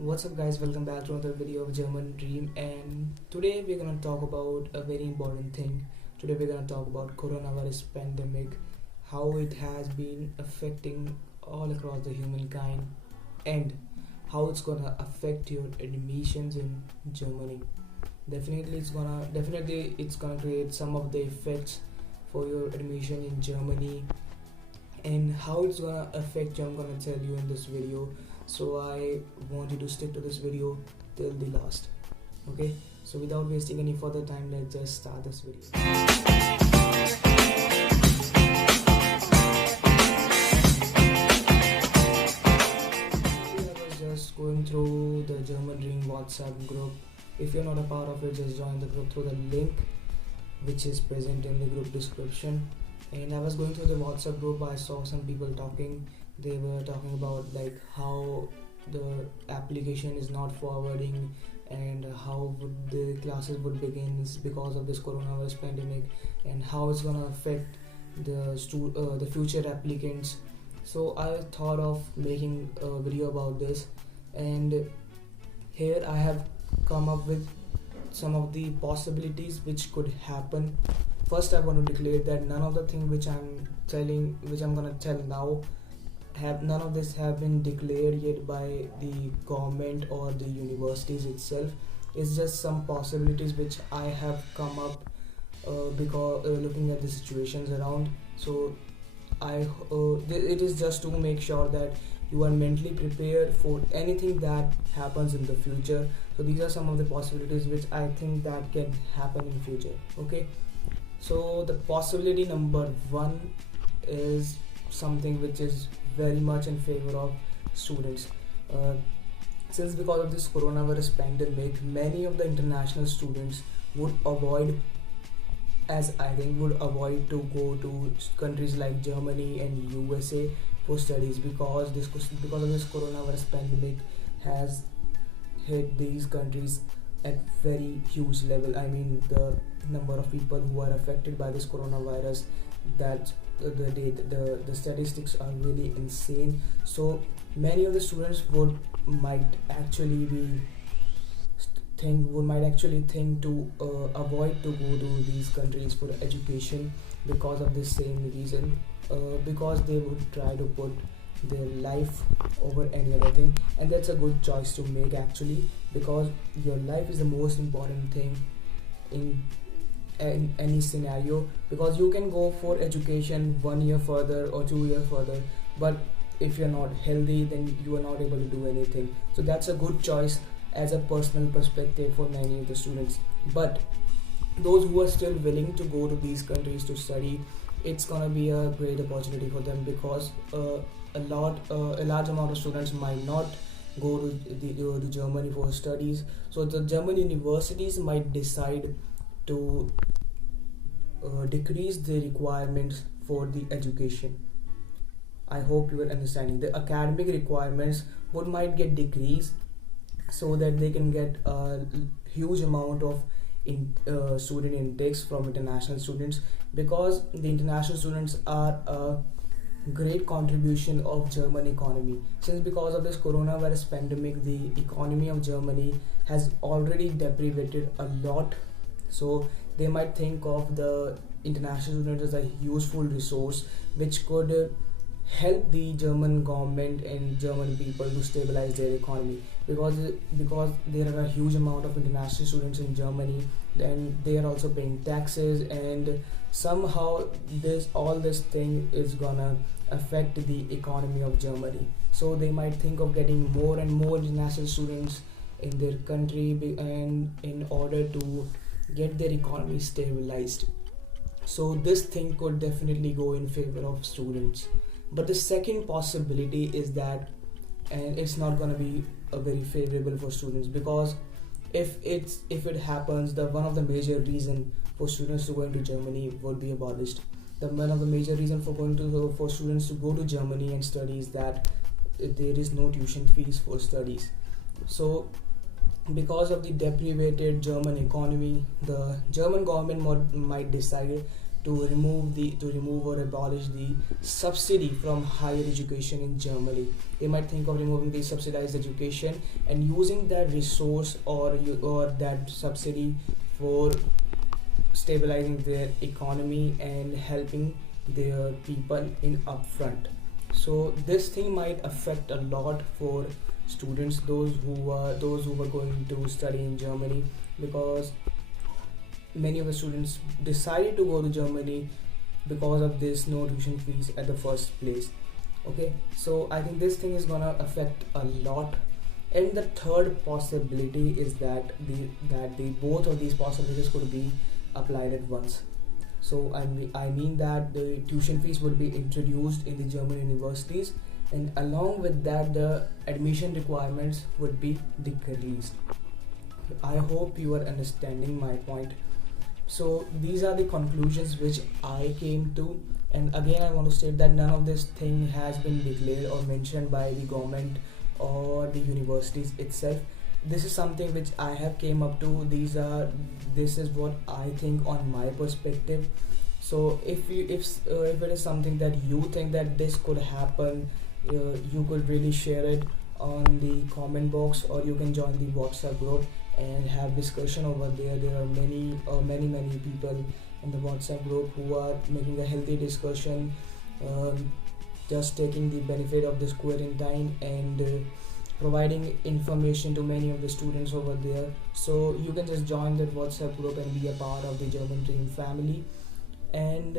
What's up guys, welcome back to another video of German Dream, and today we're gonna talk about a very important thing. Today we're gonna talk about coronavirus pandemic, how it has been affecting all across the humankind and how it's gonna affect your admissions in Germany. Definitely it's gonna create some of the effects for your admission in Germany, and how it's gonna affect you I'm gonna tell you in this video. So I want you to stick to this video till the last. Okay, so without wasting any further time, let's just start this video. I was just going through the German Dream WhatsApp group. If you're not a part of it, just join the group through the link which is present in the group description. And I was going through the WhatsApp group. I saw some people talking. They were talking about like how the application is not forwarding and how the classes would begin because of this coronavirus pandemic, and how it's gonna affect the future applicants. So I thought of making a video about this, and here I have come up with some of the possibilities which could happen. First, I want to declare that none of the thing which I'm gonna tell now, none of this have been declared yet by the government or the universities itself. It's just some possibilities which I have come up because looking at the situations around. So it is just to make sure that you are mentally prepared for anything that happens in the future. So these are some of the possibilities which I think that can happen in future. Okay, so the possibility number one is something which is very much in favor of students. Since because of this coronavirus pandemic, many of the international students would avoid to go to countries like Germany and USA for studies, because of this coronavirus pandemic has hit these countries at very huge level. I mean, the number of people who are affected by this coronavirus, that the statistics are really insane. So many of the students might actually think to avoid to go to these countries for education because of the same reason, because they would try to put their life over any other thing. And that's a good choice to make actually, because your life is the most important thing in any scenario, because you can go for education 1 year further or 2 years further, but if you're not healthy, then you are not able to do anything. So that's a good choice as a personal perspective for many of the students. But those who are still willing to go to these countries to study, it's gonna be a great opportunity for them, because a large amount of students might not go to Germany for studies. So the German universities might decide to decrease the requirements for the education. I hope you are understanding. The academic requirements might get decreased so that they can get a huge amount of student intakes from international students, because the international students are a great contribution of German economy. Since because of this coronavirus pandemic, the economy of Germany has already depreciated a lot. So they might think of the international students as a useful resource which could help the German government and German people to stabilize their economy, because there are a huge amount of international students in Germany. Then they are also paying taxes, and somehow all this thing is gonna affect the economy of Germany. So they might think of getting more and more international students in their country, and in order to get their economy stabilized. So this thing could definitely go in favor of students. But the second possibility is that, and it's not going to be very favorable for students, because if it happens, the one of the major reason for students to go into Germany would be abolished. One of the major reason for students to go to Germany and study is that there is no tuition fees for studies. So because of the depreciated German economy, the German government might decide to remove or abolish the subsidy from higher education in Germany. They might think of removing the subsidized education and using that resource or that subsidy for stabilizing their economy and helping their people in upfront. So this thing might affect a lot for students, those who were going to study in Germany, because many of the students decided to go to Germany because of this no tuition fees at the first place. Okay, so I think this thing is gonna affect a lot. And the third possibility is that the both of these possibilities could be applied at once. So I mean that the tuition fees would be introduced in the German universities, and along with that the admission requirements would be decreased. I hope you are understanding my point. So these are the conclusions which I came to, and again I want to state that none of this thing has been declared or mentioned by the government or the universities itself. This is something which I have came up to. This is what I think on my perspective. So if it is something that you think that this could happen, you could really share it on the comment box, or you can join the WhatsApp group and have discussion over there. There are many people in the WhatsApp group who are making a healthy discussion, just taking the benefit of this quarantine and providing information to many of the students over there. So you can just join that WhatsApp group and be a part of the German Dream family. And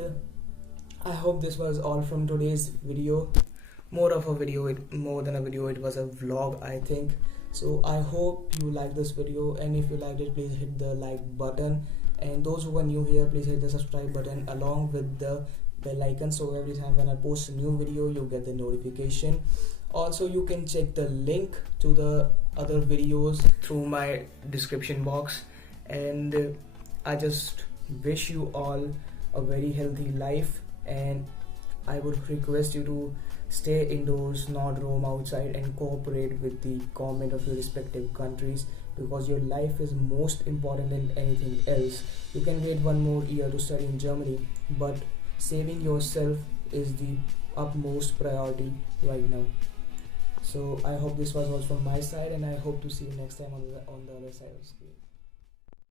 I hope this was all from today's video. More than a video, it was a vlog, I think. So I hope you like this video, and if you liked it, please hit the like button, and those who are new here, please hit the subscribe button along with the bell icon, so every time when I post a new video you get the notification. Also, you can check the link to the other videos through my description box. And I just wish you all a very healthy life, and I would request you to stay indoors, not roam outside, and cooperate with the government of your respective countries, because your life is most important than anything else. You can wait one more year to study in Germany, but saving yourself is the utmost priority right now. So I hope this was all from my side, and I hope to see you next time on the other side of the screen.